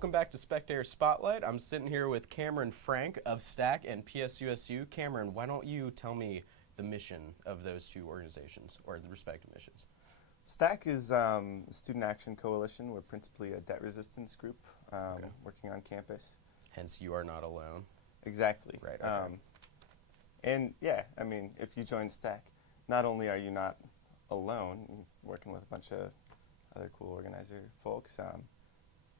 welcome back to Spectator Spotlight. I'm sitting here with Cameron Frank of STAC and PSUSU. Cameron, why don't you tell me the mission of those two organizations, or the respective missions? STAC is a Student Action Coalition. We're principally a debt resistance group working on campus. Hence, you are not alone. Exactly. Right, okay. And yeah, I mean, if you join STAC, not only are you not alone, you're working with a bunch of other cool organizer folks,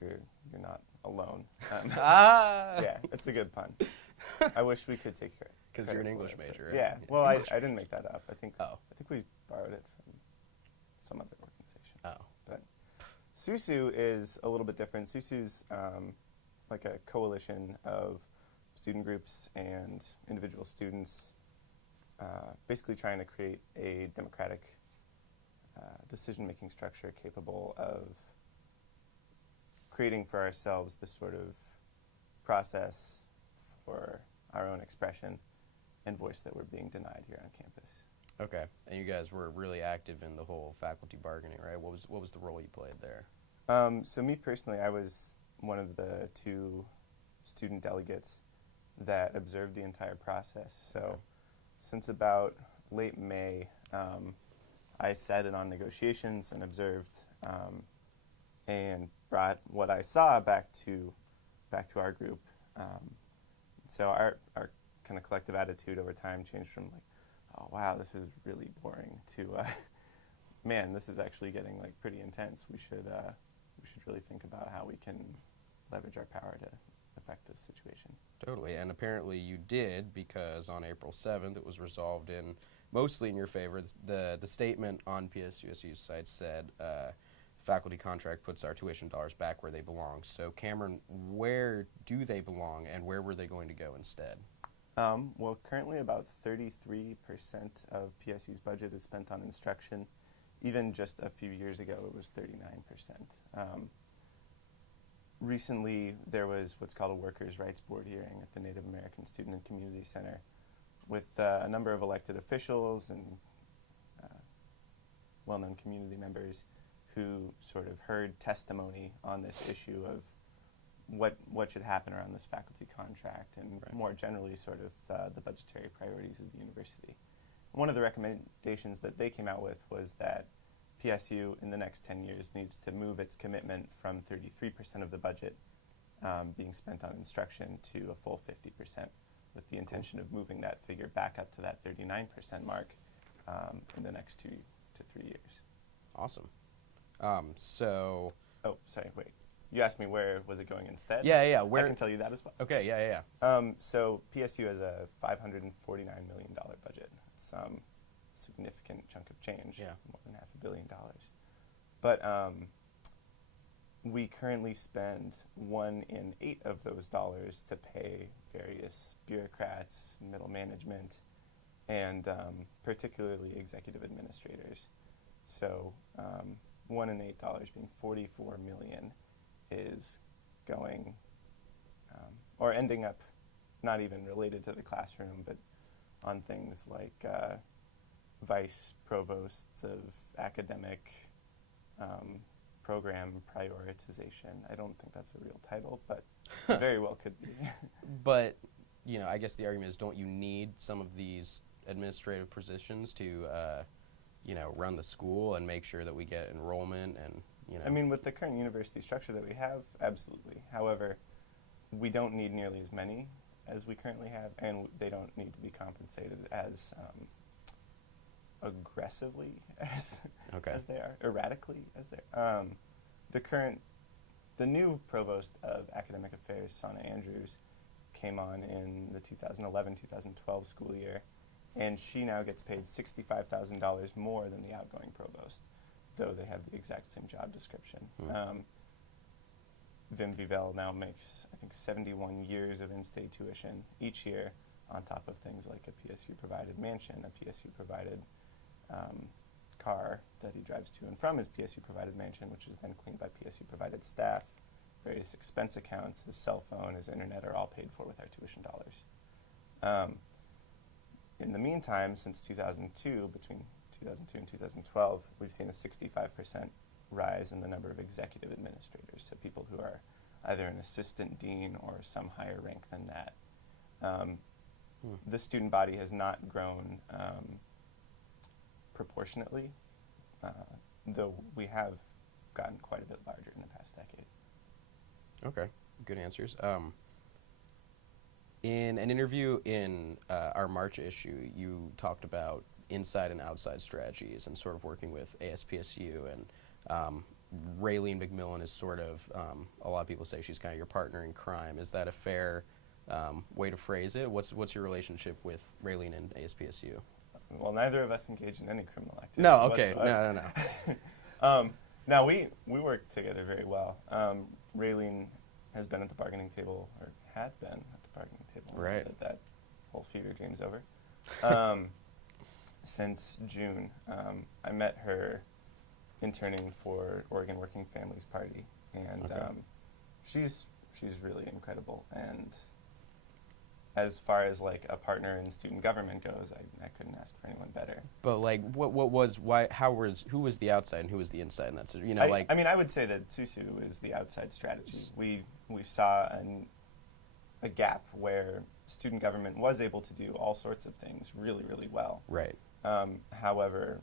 you're not alone. Yeah, it's a good pun. I wish we could take credit. Because you're an English major, right? Yeah, well, I didn't make that up. I think we borrowed it from some other organization. Oh. But SUSU is a little bit different. SUSU's like a coalition of student groups and individual students basically trying to create a democratic decision-making structure capable of creating for ourselves this sort of process for our own expression and voice that we're being denied here on campus. Okay, and you guys were really active in the whole faculty bargaining, right? What was the role you played there? So me personally, I was one of the two student delegates that observed the entire process. So since about late May, I sat in on negotiations and observed and brought what I saw back to our group. So our kind of collective attitude over time changed from like, oh wow, this is really boring, to man, this is actually getting like pretty intense. We should really think about how we can leverage our power to affect this situation. Totally, and apparently you did, because on April 7th it was resolved mostly in your favor. The statement on PSUSU's site said, faculty contract puts our tuition dollars back where they belong. So Cameron, where do they belong and where were they going to go instead? Well, currently about 33% of PSU's budget is spent on instruction. Even just a few years ago, it was 39%. Recently, there was what's called a Workers' Rights Board hearing at the Native American Student and Community Center with a number of elected officials and well-known community members who sort of heard testimony on this issue of what should happen around this faculty contract and more generally sort of the budgetary priorities of the university. One of the recommendations that they came out with was that PSU in the next 10 years needs to move its commitment from 33% of the budget being spent on instruction to a full 50%, with the intention of moving that figure back up to that 39% mark in the next 2 to 3 years. Awesome. Oh, sorry, wait. You asked me where was it going instead? Yeah. Where? I can tell you that as well. Okay, yeah. So PSU has a $549 million budget. It's a significant chunk of change, more than $500 million. But we currently spend 1 in 8 of those dollars to pay various bureaucrats, middle management, and particularly executive administrators. So 1 in 8 dollars, being $44 million, is going or ending up not even related to the classroom, but on things like vice provosts of academic program prioritization. I don't think that's a real title, but it very well could be. But, I guess the argument is, don't you need some of these administrative positions to, run the school and make sure that we get enrollment and, I mean, with the current university structure that we have, absolutely. However, we don't need nearly as many as we currently have, and they don't need to be compensated as aggressively as they are, erratically as they are. The new provost of academic affairs, Sana Andrews, came on in the 2011-2012 school year, and she now gets paid $65,000 more than the outgoing provost, though they have the exact same job description. Vim Vivel now makes, I think, 71 years of in-state tuition each year, on top of things like a PSU-provided mansion, a PSU-provided car that he drives to and from his PSU-provided mansion, which is then cleaned by PSU-provided staff. Various expense accounts, his cell phone, his internet are all paid for with our tuition dollars. In the meantime, since 2002, between 2002 and 2012, we've seen a 65% rise in the number of executive administrators, so people who are either an assistant dean or some higher rank than that. The student body has not grown proportionately, though we have gotten quite a bit larger in the past decade. Okay, good answers. In an interview in our March issue, you talked about inside and outside strategies and sort of working with ASPSU, and Raylene McMillan is sort of, a lot of people say she's kind of your partner in crime. Is that a fair way to phrase it? What's your relationship with Raylene and ASPSU? Well, neither of us engage in any criminal activity. No, okay, whatsoever. no. No, we work together very well. Raylene has been at the bargaining table, or had been at the bargaining table. Right. That whole fever dream's over. Since June, I met her interning for Oregon Working Families Party, and Okay. she's really incredible. And as far as like a partner in student government goes, I couldn't ask for anyone better. But like, who was the outside and who was the inside? And that's, you know, I mean, I would say that Susu is the outside strategy. We saw a gap where student government was able to do all sorts of things really, really well. right. However,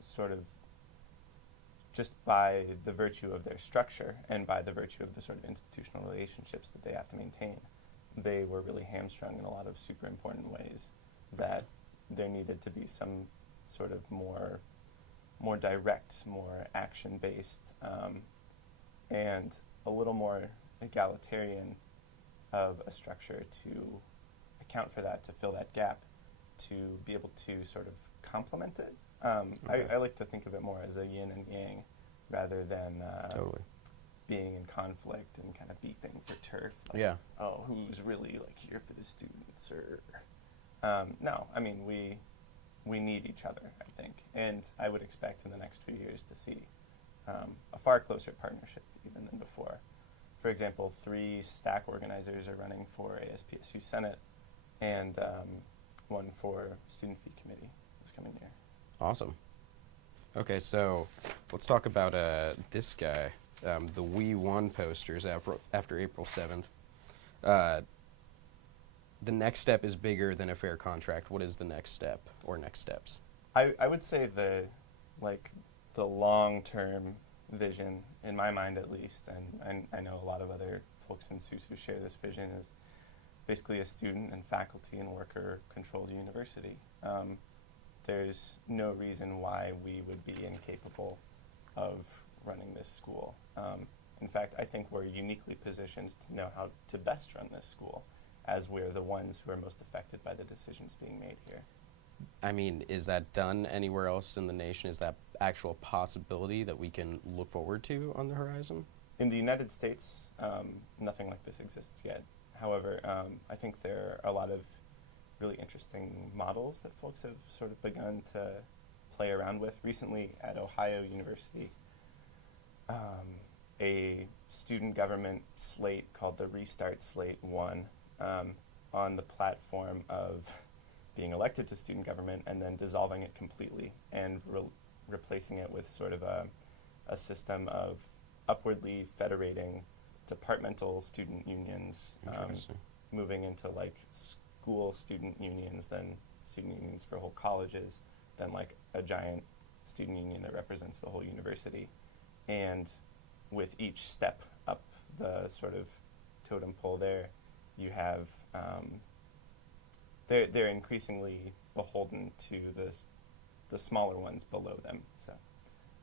sort of just by the virtue of their structure and by the virtue of the sort of institutional relationships that they have to maintain, they were really hamstrung in a lot of super important ways, that there needed to be some sort of more direct, more action-based, and a little more egalitarian of a structure to account for that, to fill that gap, to be able to sort of complement it. Okay. I like to think of it more as a yin and yang rather than Totally. being in conflict and kind of beefing for turf. Like, Yeah. oh, who's really like here for the students? Or no, I mean we need each other, I think, and I would expect in the next few years to see a far closer partnership even than before. For example, 3 stack organizers are running for ASPSU Senate, and 1 for Student Fee Committee this coming year. Awesome. Okay, so let's talk about this guy, the We Won posters after April 7th. The next step is bigger than a fair contract. What is the next step or next steps? I would say the long-term vision, in my mind at least, and I know a lot of other folks in SUSU share this vision, is basically a student and faculty and worker controlled university. There's no reason why we would be incapable of running this school. In fact, I think we're uniquely positioned to know how to best run this school, as we're the ones who are most affected by the decisions being made here. I mean, is that done anywhere else in the nation? Is that actual possibility that we can look forward to on the horizon? In the United States, nothing like this exists yet. However, I think there are a lot of really interesting models that folks have sort of begun to play around with. Recently at Ohio University, a student government slate called the Restart Slate won on the platform of being elected to student government and then dissolving it completely and replacing it with sort of a system of upwardly federating departmental student unions, Interesting. moving into like school student unions, then student unions for whole colleges, then like a giant student union that represents the whole university. And with each step up the sort of totem pole there, you have, they're increasingly beholden to the smaller ones below them. So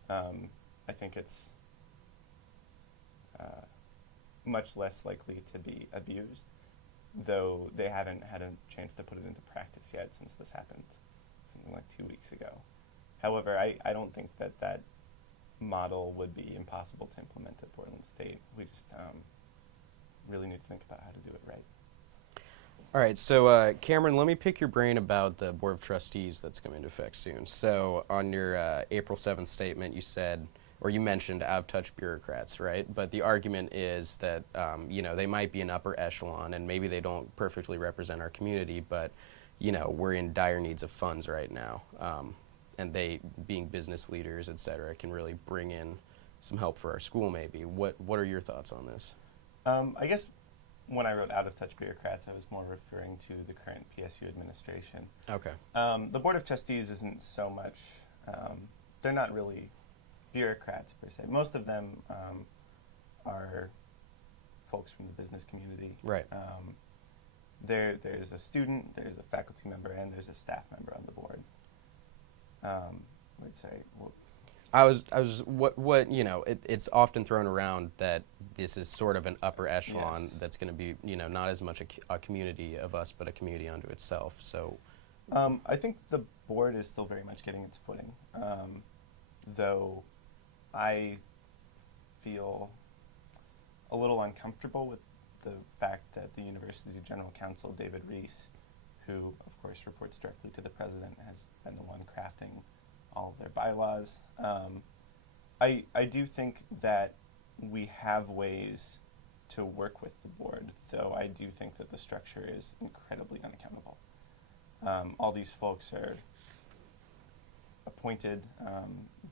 I think it's much less likely to be abused, though they haven't had a chance to put it into practice yet since this happened something like 2 weeks ago. However, I don't think that model would be impossible to implement at Portland State. We just really need to think about how to do it right. All right, so Cameron, let me pick your brain about the Board of Trustees that's coming into effect soon. So on your April 7th statement, you said, or you mentioned out-of-touch bureaucrats, right? But the argument is that, you know, they might be an upper echelon and maybe they don't perfectly represent our community, but, you know, we're in dire needs of funds right now. And they, being business leaders, et cetera, can really bring in some help for our school maybe. What are your thoughts on this? I guess when I wrote out of touch bureaucrats, I was more referring to the current PSU administration. Okay. The Board of Trustees isn't so much, they're not really bureaucrats per se. Most of them are folks from the business community. Right. There's a student, there's a faculty member, and there's a staff member on the board. I'd say, what it's often thrown around that this is sort of an upper echelon Yes. that's going to be, not as much a community of us, but a community unto itself. So, I think the board is still very much getting its footing, though I feel a little uncomfortable with the fact that the University General Counsel, David Reese, who of course reports directly to the president, has been the one crafting all of their bylaws. I do think that we have ways to work with the board, though I do think that the structure is incredibly unaccountable. All these folks are appointed.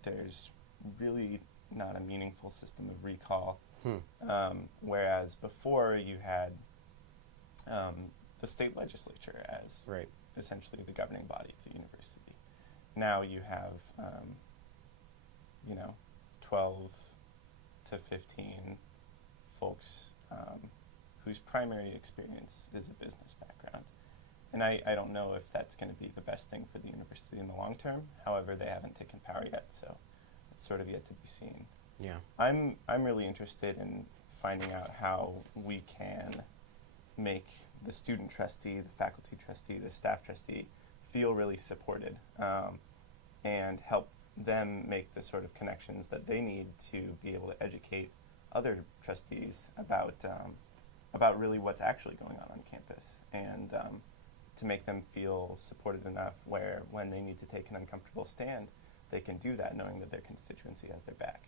There's really not a meaningful system of recall. Whereas before you had the state legislature as right. essentially the governing body of the university. Now you have, 12 to 15 folks whose primary experience is a business background. And I don't know if that's going to be the best thing for the university in the long term. However, they haven't taken power yet, so it's sort of yet to be seen. Yeah. I'm really interested in finding out how we can make the student trustee, the faculty trustee, the staff trustee feel really supported, and help them make the sort of connections that they need to be able to educate other trustees about really what's actually going on campus, and to make them feel supported enough where when they need to take an uncomfortable stand, they can do that knowing that their constituency has their back.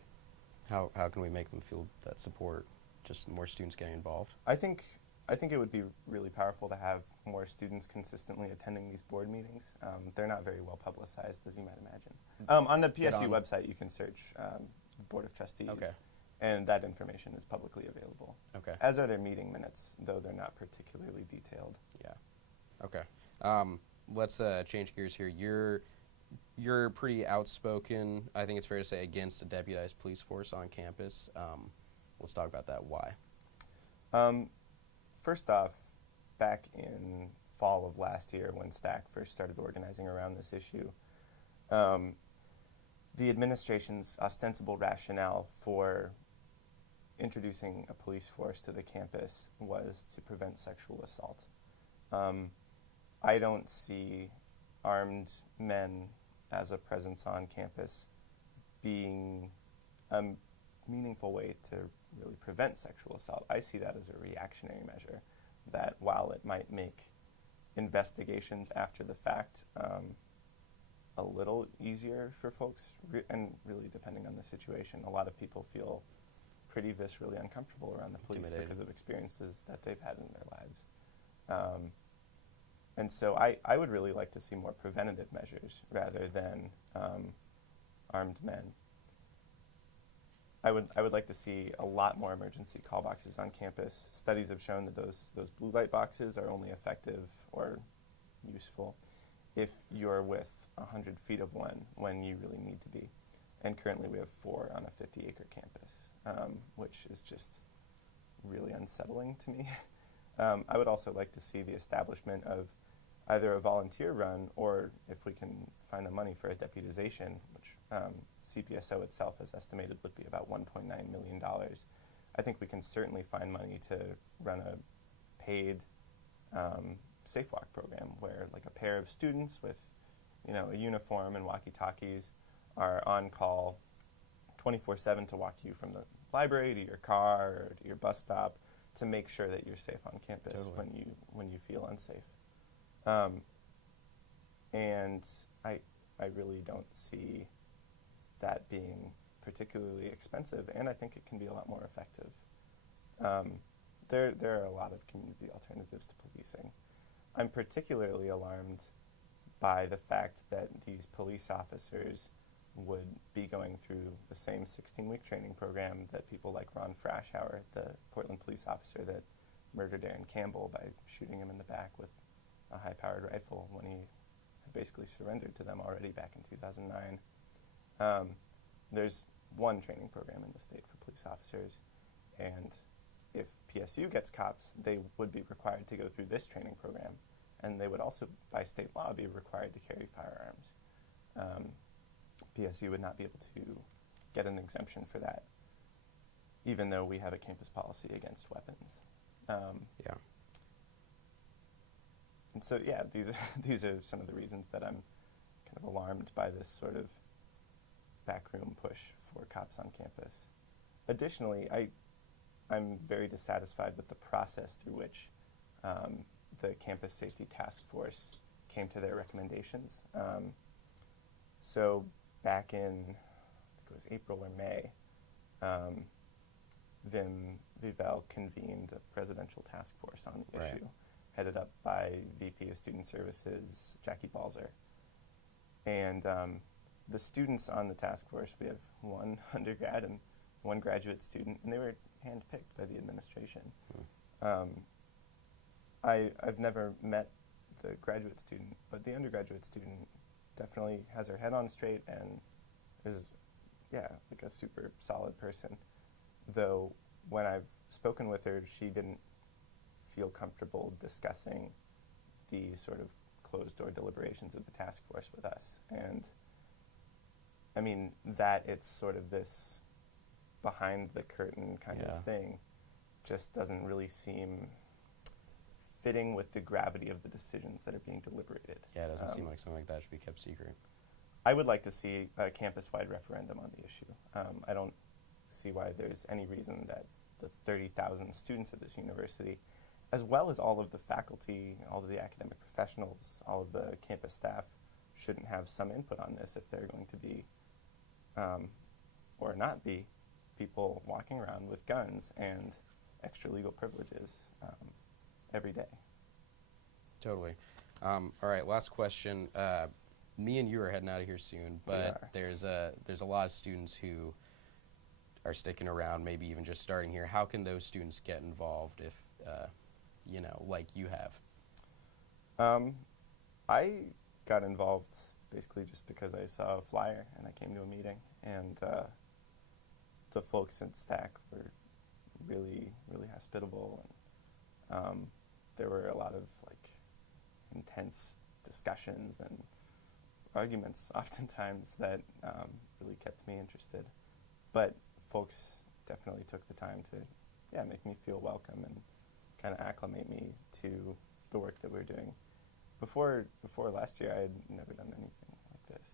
How can we make them feel that support? Just more students getting involved? I think it would be really powerful to have more students consistently attending these board meetings. They're not very well publicized, as you might imagine. On the PSU website, you can search Board of Trustees, Okay. and that information is publicly available. Okay. As are their meeting minutes, though they're not particularly detailed. Yeah. Okay. Let's change gears here. You're pretty outspoken, I think it's fair to say, against a deputized police force on campus. Let's talk about that. Why? First off, back in fall of last year when STAC first started organizing around this issue, the administration's ostensible rationale for introducing a police force to the campus was to prevent sexual assault. I don't see armed men as a presence on campus being a meaningful way to really prevent sexual assault. I see that as a reactionary measure that, while it might make investigations after the fact a little easier for folks, and really depending on the situation, a lot of people feel pretty viscerally uncomfortable around the police because of experiences that they've had in their lives. And so I would really like to see more preventative measures rather than armed men. I would like to see a lot more emergency call boxes on campus. Studies have shown that those blue light boxes are only effective or useful if you're with 100 feet of one when you really need to be. And currently we have 4 on a 50-acre campus, which is just really unsettling to me. I would also like to see the establishment of either a volunteer run, or if we can find the money for a deputization, which CPSO itself has estimated would be about $1.9 million. I think we can certainly find money to run a paid Safe Walk program where, like, a pair of students with, a uniform and walkie-talkies are on call 24/7 to walk you from the library to your car or to your bus stop to make sure that you're safe on campus when you feel unsafe. And I really don't see that being particularly expensive, and I think it can be a lot more effective. There are a lot of community alternatives to policing. I'm particularly alarmed by the fact that these police officers would be going through the same 16-week training program that people like Ron Frashauer, the Portland police officer that murdered Aaron Campbell by shooting him in the back with a high-powered rifle when he had basically surrendered to them already back in 2009. There's one training program in the state for police officers, and if PSU gets cops, they would be required to go through this training program, and they would also, by state law, be required to carry firearms. PSU would not be able to get an exemption for that, even though we have a campus policy against weapons. Yeah. And so, yeah, these are some of the reasons that I'm kind of alarmed by this sort of backroom push for cops on campus. Additionally, I'm very dissatisfied with the process through which the Campus Safety Task Force came to their recommendations. So back in, I think it was April or May, Vim Vivel convened a presidential task force on the issue, headed up by VP of Student Services, Jackie Balzer. And the students on the task force, we have one undergrad and one graduate student, and they were handpicked by the administration. I've never met the graduate student, but the undergraduate student definitely has her head on straight and is, like a super solid person. Though when I've spoken with her, she didn't feel comfortable discussing the sort of closed-door deliberations of the task force with us. And I mean, that it's sort of this behind-the-curtain kind of thing just doesn't really seem fitting with the gravity of the decisions that are being deliberated. Yeah, it doesn't seem like something like that should be kept secret. I would like to see a campus-wide referendum on the issue. I don't see why there's any reason that the 30,000 students at this university, as well as all of the faculty, all of the academic professionals, all of the campus staff, shouldn't have some input on this if they're going to be, or not be, people walking around with guns and extra legal privileges every day. Totally. All right, last question. Me and you are heading out of here soon, but there's a lot of students who are sticking around, maybe even just starting here. How can those students get involved if, like you have? I got involved basically just because I saw a flyer and I came to a meeting, and the folks at STAC were really, really hospitable, and there were a lot of intense discussions and arguments oftentimes that really kept me interested. But folks definitely took the time to make me feel welcome and kind of acclimate me to the work that we're doing. Before last year, I had never done anything like this.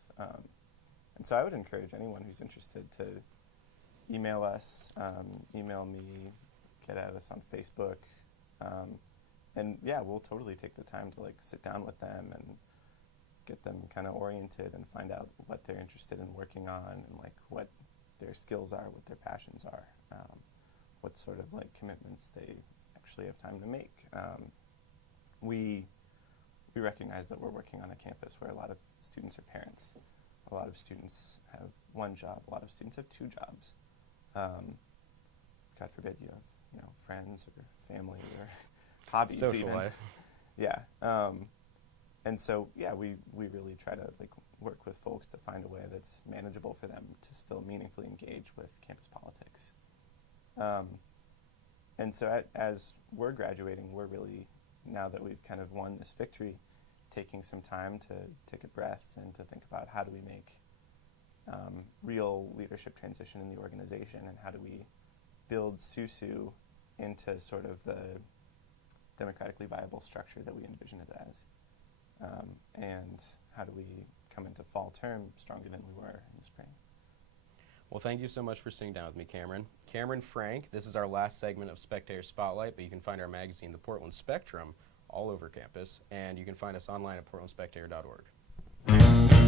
And so I would encourage anyone who's interested to email us, email me, get at us on Facebook. And we'll totally take the time to sit down with them and get them kind of oriented and find out what they're interested in working on and what their skills are, what their passions are, what sort of commitments they actually have time to make. We recognize that we're working on a campus where a lot of students are parents. A lot of students have one job. A lot of students have two jobs. God forbid you have friends or family or hobbies. Social even. life. Yeah. And so, we really try to work with folks to find a way that's manageable for them to still meaningfully engage with campus politics. And so as we're graduating, we're really, now that we've kind of won this victory, taking some time to take a breath and to think about how do we make real leadership transition in the organization, and how do we build SUSU into sort of the democratically viable structure that we envision it as. And how do we come into fall term stronger than we were in the spring? Well, thank you so much for sitting down with me, Cameron. Cameron Frank, this is our last segment of Spectator Spotlight, but you can find our magazine, the Portland Spectrum, all over campus, and you can find us online at portlandspectator.org.